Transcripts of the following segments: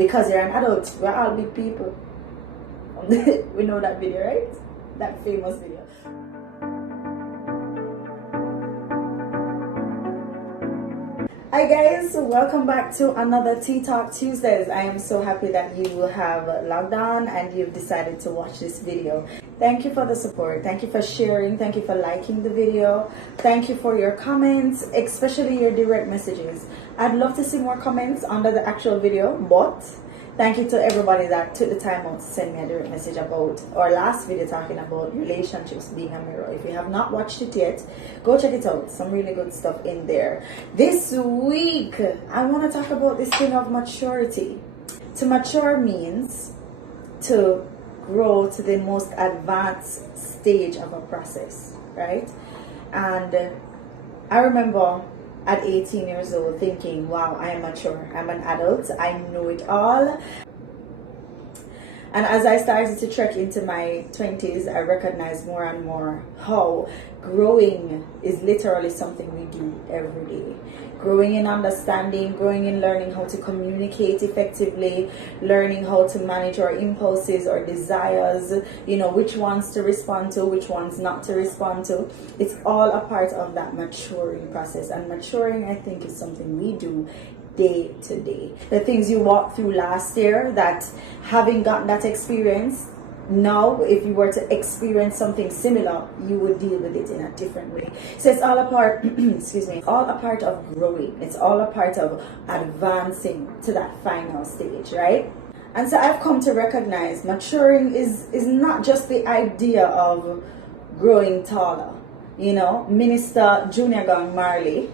Because you're an adult, we're all big people. We know that video, right? That famous video. Hi guys, welcome back to another Tea Talk Tuesdays. I am so happy that you have logged on and you've decided to watch this video. Thank you for the support. Thank you for sharing. Thank you for liking the video. Thank you for your comments, especially your direct messages. I'd love to see more comments under the actual video, but thank you to everybody that took the time out to send me a direct message about our last video talking about relationships being a mirror. If you have not watched it yet, go check it out. Some really good stuff in there. This week, I want to talk about this thing of maturity. To mature means to grow to the most advanced stage of a process, right? And I remember at 18 years old thinking, wow, I am mature, I'm an adult, I know it all. And as I started to trek into my 20s, I recognized more and more how growing is literally something we do every day. Growing in understanding, growing in learning how to communicate effectively, learning how to manage our impulses or desires, you know, which ones to respond to, which ones not to respond to. It's all a part of that maturing process. And maturing, I think, is something we do day to day. The things you walked through last year, that having gotten that experience, now if you were to experience something similar, you would deal with it in a different way. So it's all a part excuse me, all a part of growing. It's all a part of advancing to that final stage, right? And so I've come to recognize maturing is not just the idea of growing taller. You know, Minister Junior Gang Marley,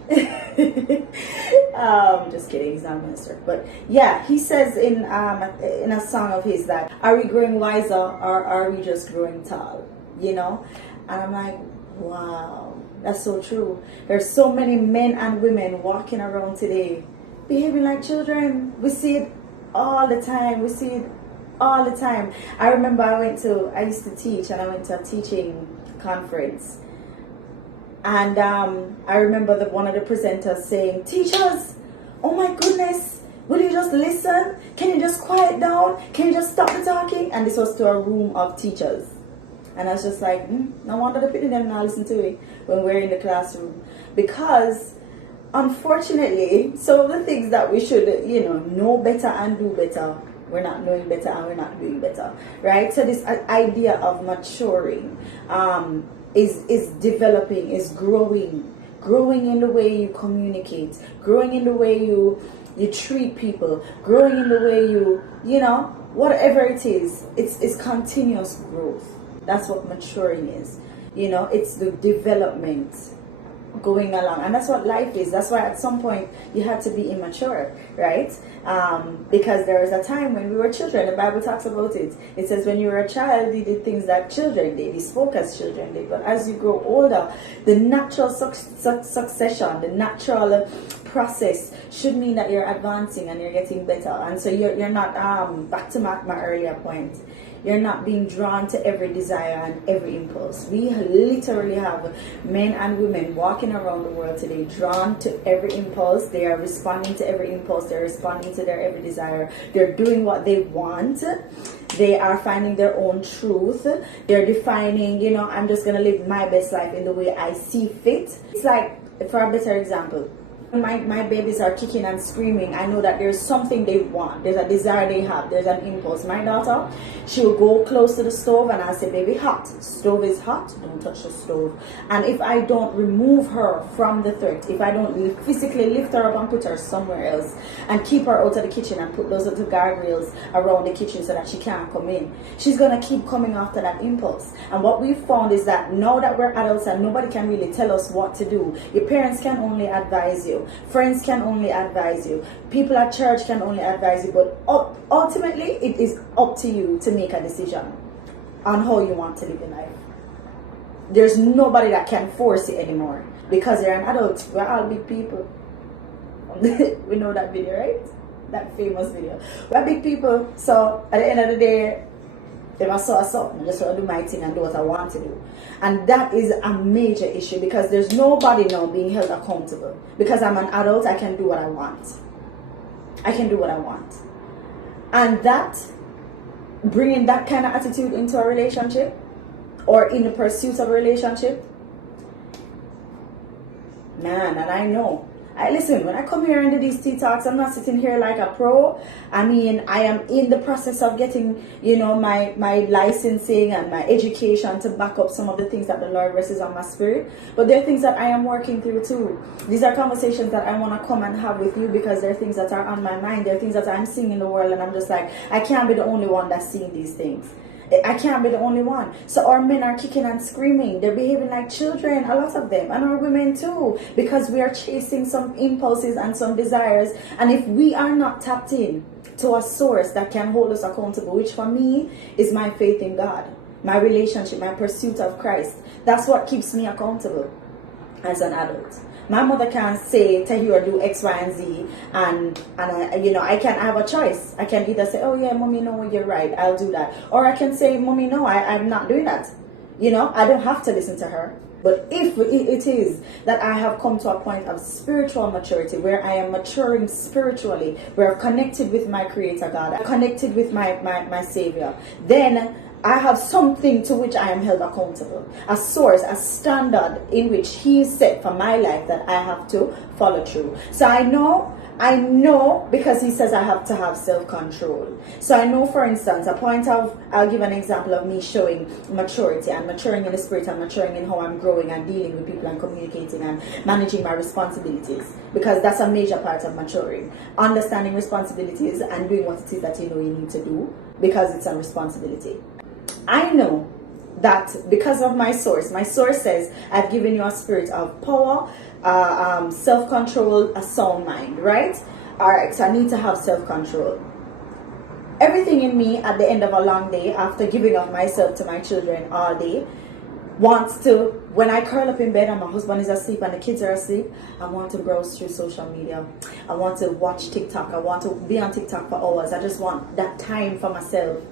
just kidding, he's not a minister, but yeah, he says in a song of his that, are we growing wiser or are we just growing tall, you know? And I'm like, wow, that's so true. There's so many men and women walking around today behaving like children. We see it all the time. We see it all the time. I remember I used to teach, and I went to a teaching conference. And I remember one of the presenters saying, teachers, oh my goodness, will you just listen? Can you just quiet down? Can you just stop the talking? And this was to a room of teachers. And I was just like, no wonder the people them now listen to it when we're in the classroom. Because unfortunately, some of the things that we should, know better and do better, we're not knowing better and we're not doing better, right? So this idea of maturing, is developing, is growing in the way you communicate, growing in the way you treat people, growing in the way you whatever it is, it's continuous growth. That's what maturing is. It's the development going along, and that's what life is. That's why at some point you had to be immature, right? Because there was a time when we were children. The Bible talks about it. It says when you were a child, you did things that children did. You spoke as children did. But as you grow older, the natural succession, the natural process should mean that you're advancing and you're getting better. And so you're not back to my earlier point. You're not being drawn to every desire and every impulse. We literally have men and women walking around the world today drawn to every impulse. They are responding to every impulse. They're responding to their every desire. They're doing what they want. They are finding their own truth. They're defining, I'm just going to live my best life in the way I see fit. It's like, for a better example, my babies are kicking and screaming. I know that there's something they want. There's a desire they have. There's an impulse. My daughter, she'll go close to the stove and I'll say, baby, hot. Stove is hot. Don't touch the stove. And if I don't remove her from the threat, if I don't physically lift her up and put her somewhere else and keep her out of the kitchen and put those little guardrails around the kitchen so that she can't come in, she's going to keep coming after that impulse. And what we've found is that now that we're adults and nobody can really tell us what to do, your parents can only advise you. Friends can only advise you. People at church can only advise you. But ultimately, it is up to you to make a decision on how you want to live your life. There's nobody that can force it anymore because you're an adult. We're all big people. We know that video, right? That famous video. We're big people. So at the end of the day, if I saw something, I just want to do my thing and do what I want to do. And that is a major issue because there's nobody now being held accountable. Because I'm an adult, I can do what I want. I can do what I want. And that, bringing that kind of attitude into a relationship or in the pursuit of a relationship, man, and I know. Listen, when I come here and do these tea talks, I'm not sitting here like a pro. I mean, I am in the process of getting, my licensing and my education to back up some of the things that the Lord rests on my spirit. But there are things that I am working through too. These are conversations that I want to come and have with you because there are things that are on my mind. There are things that I'm seeing in the world, and I'm just like, I can't be the only one that's seeing these things. I can't be the only one. So our men are kicking and screaming. They're behaving like children, a lot of them. And our women too. Because we are chasing some impulses and some desires. And if we are not tapped in to a source that can hold us accountable, which for me is my faith in God, my relationship, my pursuit of Christ, that's what keeps me accountable as an adult. My mother can't say, tell you or do X, Y, and Z, and I can have a choice. I can either say, oh yeah, mommy, no, you're right, I'll do that. Or I can say, mommy, no, I'm not doing that. I don't have to listen to her. But if it is that I have come to a point of spiritual maturity, where I am maturing spiritually, where I'm connected with my Creator God, I'm connected with my Savior, then I have something to which I am held accountable. A source, a standard in which He set for my life that I have to follow through. So I know because He says I have to have self-control. So I know, for instance, I'll give an example of me showing maturity and maturing in the spirit and maturing in how I'm growing and dealing with people and communicating and managing my responsibilities. Because that's a major part of maturing. Understanding responsibilities and doing what it is that you need to do, because it's a responsibility. I know that because of my source says, I've given you a spirit of power, self-control, a sound mind, right? Alright, so I need to have self-control. Everything in me at the end of a long day, after giving up myself to my children all day, wants to, when I curl up in bed and my husband is asleep and the kids are asleep, I want to browse through social media. I want to watch TikTok. I want to be on TikTok for hours. I just want that time for myself.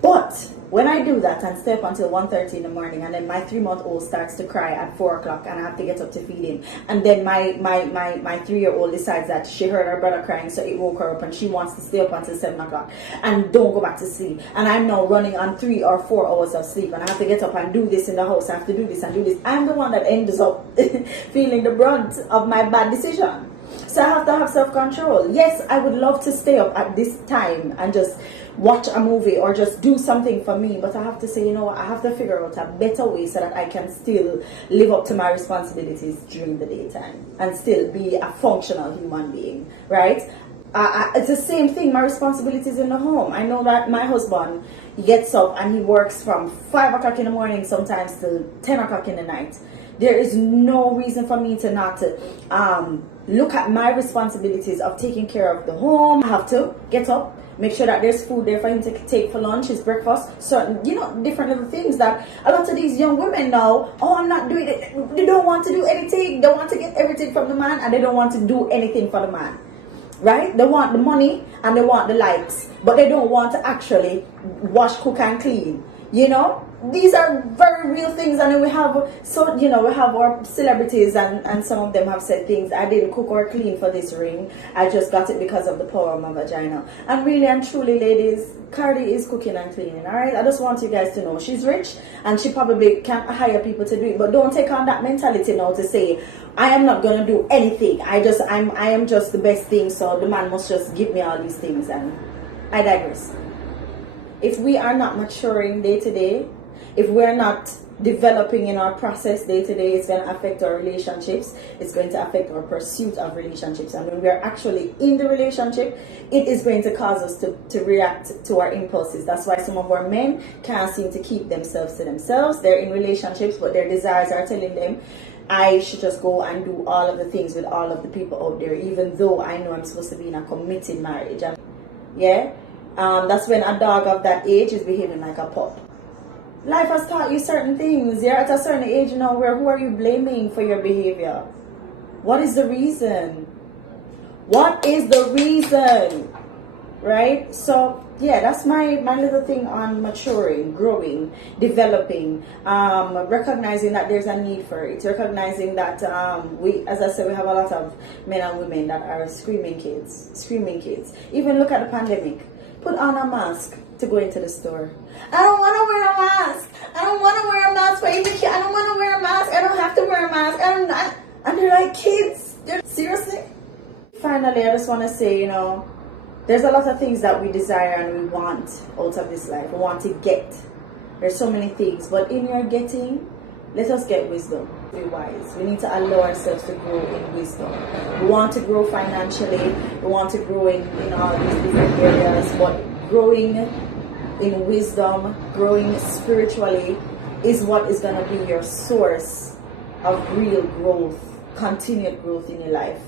But when I do that and stay up until 1:30 in the morning, and then my 3-month-old starts to cry at 4 o'clock and I have to get up to feed him, and then my 3-year-old decides that she heard her brother crying, so it woke her up and she wants to stay up until 7 o'clock and don't go back to sleep, and I'm now running on 3 or 4 hours of sleep, and I have to get up and do this in the house, I have to do this and do this. I'm the one that ends up feeling the brunt of my bad decision. So I have to have self-control. Yes, I would love to stay up at this time and just watch a movie or just do something for me, but I have to say, you know what, I have to figure out a better way so that I can still live up to my responsibilities during the daytime and still be a functional human being, right? It's the same thing, my responsibilities in the home. I know that my husband, he gets up and he works from 5 o'clock in the morning sometimes till 10 o'clock in the night. There is no reason for me to not look at my responsibilities of taking care of the home. I have to get up, make sure that there's food there for him to take for lunch, his breakfast, certain, different little things that a lot of these young women know, I'm not doing it. They don't want to do anything. They want to get everything from the man, and they don't want to do anything for the man. Right? They want the money and they want the likes, but they don't want to actually wash, cook, and clean. These are very real things, and then we have our celebrities, and some of them have said things, I didn't cook or clean for this ring, I just got it because of the power of my vagina. And really and truly, ladies, Cardi is cooking and cleaning, alright? I just want you guys to know she's rich and she probably can hire people to do it, but don't take on that mentality now to say, I am not gonna do anything, I am just the best thing, so the man must just give me all these things. And I digress. If we are not maturing day to day, if we're not developing in our process day to day, it's going to affect our relationships. It's going to affect our pursuit of relationships. And when we're actually in the relationship, it is going to cause us to react to our impulses. That's why some of our men can't seem to keep themselves to themselves. They're in relationships, but their desires are telling them, I should just go and do all of the things with all of the people out there, even though I know I'm supposed to be in a committed marriage. That's when a dog of that age is behaving like a pup. Life has taught you certain things. You're at a certain age now where who are you blaming for your behavior? What is the reason? What is the reason? Right? So, yeah, that's my little thing on maturing, growing, developing, recognizing that there's a need for it, recognizing that we have a lot of men and women that are screaming kids. Even look at the pandemic. put on a mask to go into the store. I don't want to wear a mask. I don't want to wear a mask for even. I don't want to wear a mask. I don't have to wear a mask. I don't. And they're like kids. Seriously. Finally, I just want to say, there's a lot of things that we desire and we want out of this life. We want to get. There's so many things, but in your getting, let us get wisdom. Be wise. We need to allow ourselves to grow in wisdom. We want to grow financially. We want to grow in all these different areas, but growing in wisdom, growing spiritually is what is going to be your source of real growth, continued growth in your life.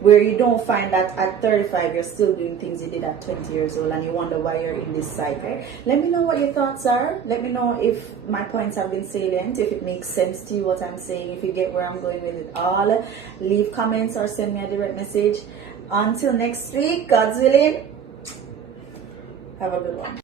Where you don't find that at 35 you're still doing things you did at 20 years old and you wonder why you're in this cycle. Let me know what your thoughts are. Let me know if my points have been salient, if it makes sense to you what I'm saying, if you get where I'm going with it all. Leave comments or send me a direct message. Until next week, God's willing, have a good one.